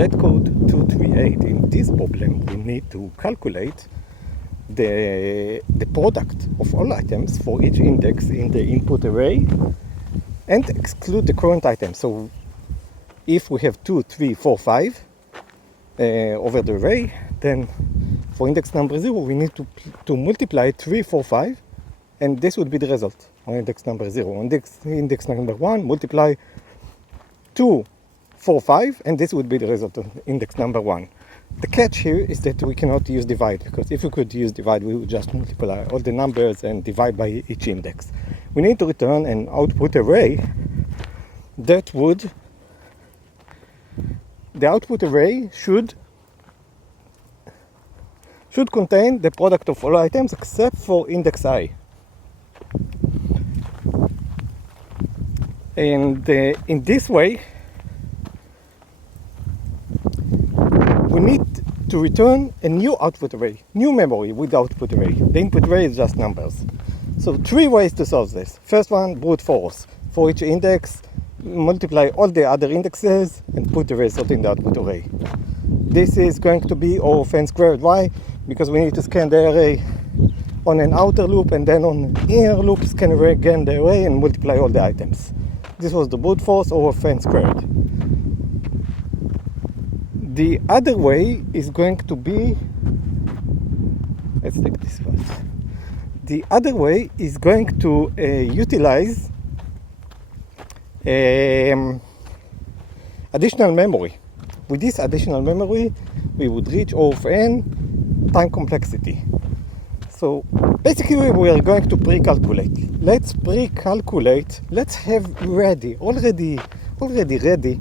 LeetCode 238. In this problem, we need to calculate the product of all items for each index in the input array and exclude the current item. So if we have 2, 3, 4, 5 over the array, then for index number 0, we need to multiply 3, 4, 5, and this would be the result on index number 0. On index number 1, multiply 2, 4, 5, and this would be the result of index number 1. The catch here is that we cannot use divide, because if we could use divide, we would just multiply all the numbers and divide by each index. We need to return an output array that would, the output array should contain the product of all items except for index I. And in this way, we need to return a new output array, new memory with output array. The input array is just numbers. So 3 ways to solve this. First one, brute force. For each index, multiply all the other indexes and put the result in the output array. This is going to be O of n squared. Why? Because we need to scan the array on an outer loop and then on an inner loop, scan again the array and multiply all the items. This was the brute force O of n squared. The other way is going to be, let's take this one. The other way is going to utilize additional memory. With this additional memory, we would reach O of n time complexity. So basically we are going to pre-calculate. Let's pre-calculate, let's have already ready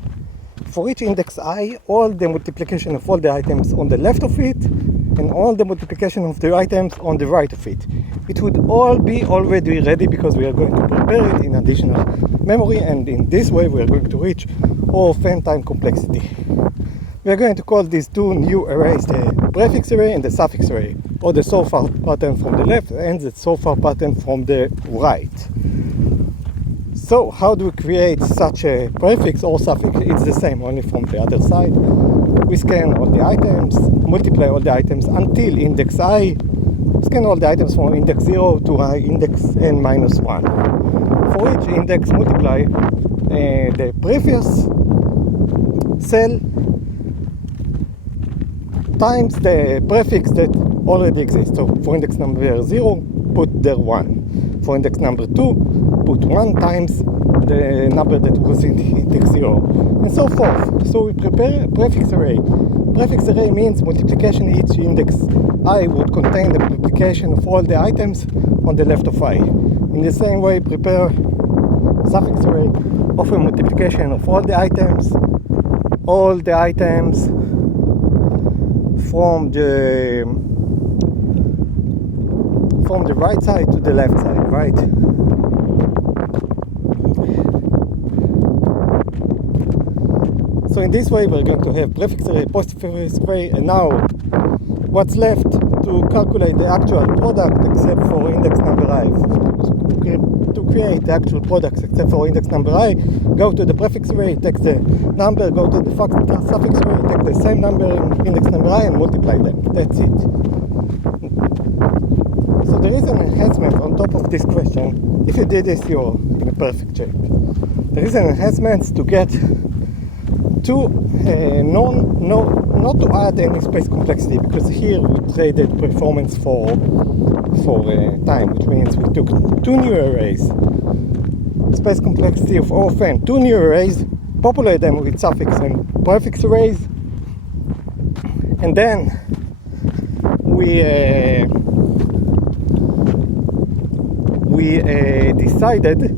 for each index I, all the multiplication of all the items on the left of it and all the multiplication of the items on the right of it. It would all be already ready because we are going to prepare it in additional memory, and in this way we are going to reach O of n time complexity. We are going to call these two new arrays the prefix array and the suffix array, or the so far pattern from the left and the so far pattern from the right. So how do we create such a prefix or suffix? It's the same, only from the other side. We scan all the items, multiply all the items until index I, scan all the items from index 0 to index n minus 1. For each index, multiply the previous cell times the prefix that already exists. So for index number 0, put there 1. For index number 2, put 1 times the number that was in index 0, and so forth. So we prepare a prefix array. Prefix array means multiplication. Each index I would contain the multiplication of all the items on the left of I. In the same way, prepare suffix array of a multiplication of all the items from the right side to the left side, right? So in this way we're going to have prefix array, postfix array, and now what's left to calculate the actual product except for index number I. To create the actual products except for index number I, go to the prefix array, take the number, go to the suffix array, take the same number in index number I and multiply them. That's it. So there is an enhancement on top of this question. If you did this, you're in a perfect shape. There is an enhancement to get not to add any space complexity, because here we traded performance for time, which means we took 2 new arrays, space complexity of O of n, 2 new arrays, populate them with suffix and prefix arrays, and then we decided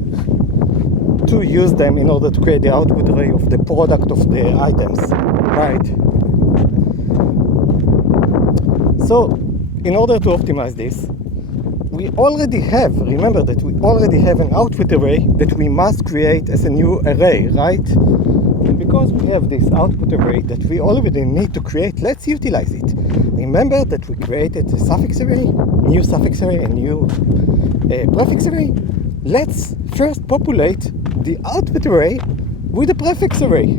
to use them in order to create the output array of the product of the items, right? So in order to optimize this, we already have, remember that we already have an output array that we must create as a new array, right? And because we have this output array that we already need to create, let's utilize it. Remember that we created a suffix array, new suffix array, and new prefix array. Let's first populate the output array with a prefix array.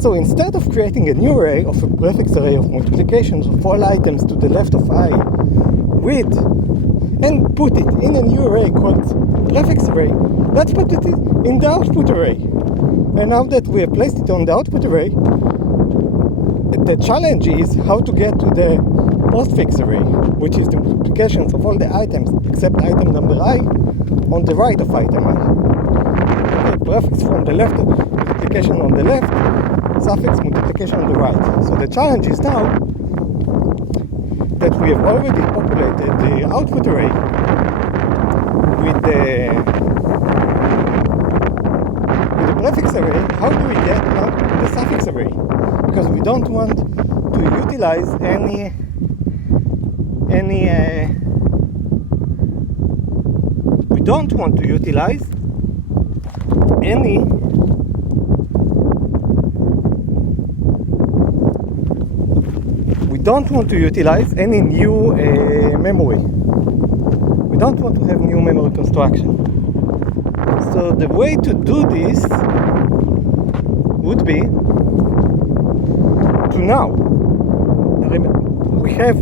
So instead of creating a new array of a prefix array of multiplications of all items to the left of I with, and put it in a new array called prefix array, let's put it in the output array. And now that we have placed it on the output array, the challenge is how to get to the postfix array, which is the multiplications of all the items except item number I on the right of item I. Okay, prefix from the left, multiplication on the left, suffix multiplication on the right. So the challenge is now that we have already populated the output array with the prefix array. How do we get now the suffix array? Because we don't want to utilize any we don't want to utilize any new memory. We don't want to have new memory construction. So the way to do this would be to now we have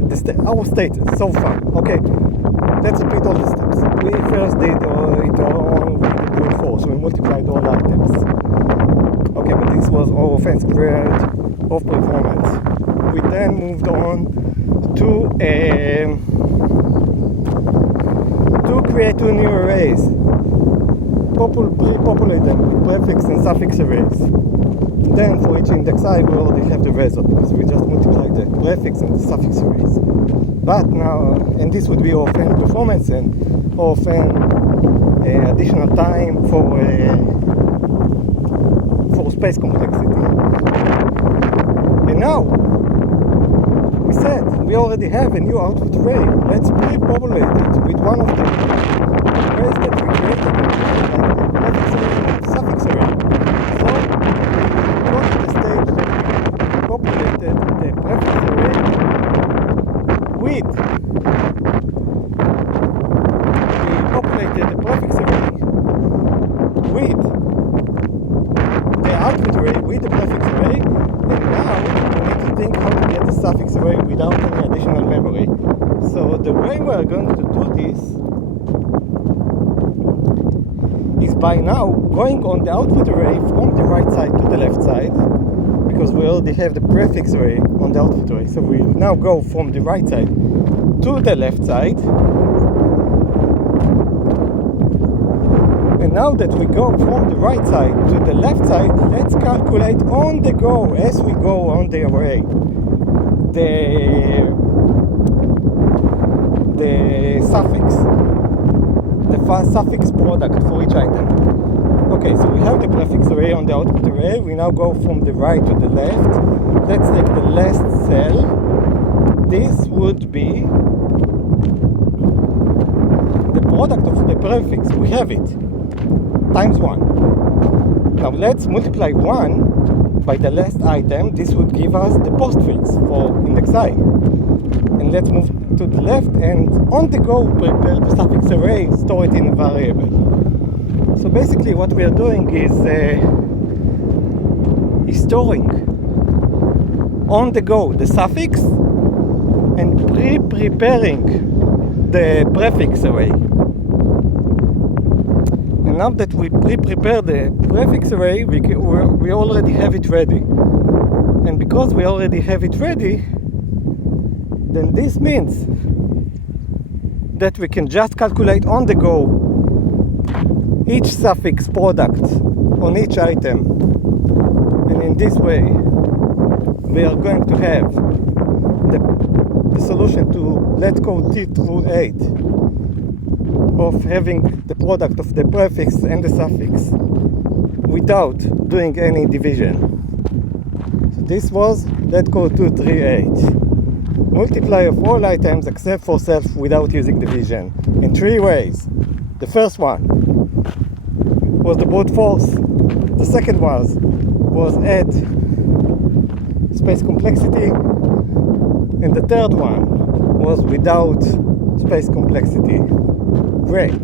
our state so far. Okay, let's repeat all the steps. We first did it all with the brute force. We multiplied all items. Okay, but this was all offense squared of performance. We then moved on to create two new arrays. Pre-populate them with prefix and suffix arrays. Then for each index I, we already have the result because we just multiplied the prefix and the suffix arrays. But now, and this would be often performance and often additional time for space complexity. And now, we said we already have a new output array. Let's pre-populate it with one of the arrays that we created, like the prefix array and the suffix array. So, we got to the stage that we populated the prefix array with the output array with the prefix array, and now we need to think how to get the suffix array without any additional memory. So the way we are going to do this is by now going on the output array from the right side to the left side, because we already have the prefix array on the output array. So we will now go from the right side to the left side. And now that we go from the right side to the left side, let's calculate on the go, as we go on the array, the suffix, suffix product for each item. Okay, so we have the prefix array on the output array. We now go from the right to the left. Let's take the last cell. This would be the product of the prefix. We have it. Times 1. Now let's multiply 1 by the last item. This would give us the postfix for index I. And let's move to the left and on the go prepare the suffix array, store it in a variable. So basically what we are doing is storing on the go the suffix and preparing the prefix array. Now that we prepare the prefix array, we already have it ready. And because we already have it ready, then this means that we can just calculate on the go each suffix product on each item. And in this way, we are going to have the solution to LeetCode T through 8. Of having the product of the prefix and the suffix without doing any division. So this was LeetCode 238. Multiply of all items except for self without using division in 3 ways. The first one was the brute force. The second was add space complexity. And the third one was without space complexity. Great.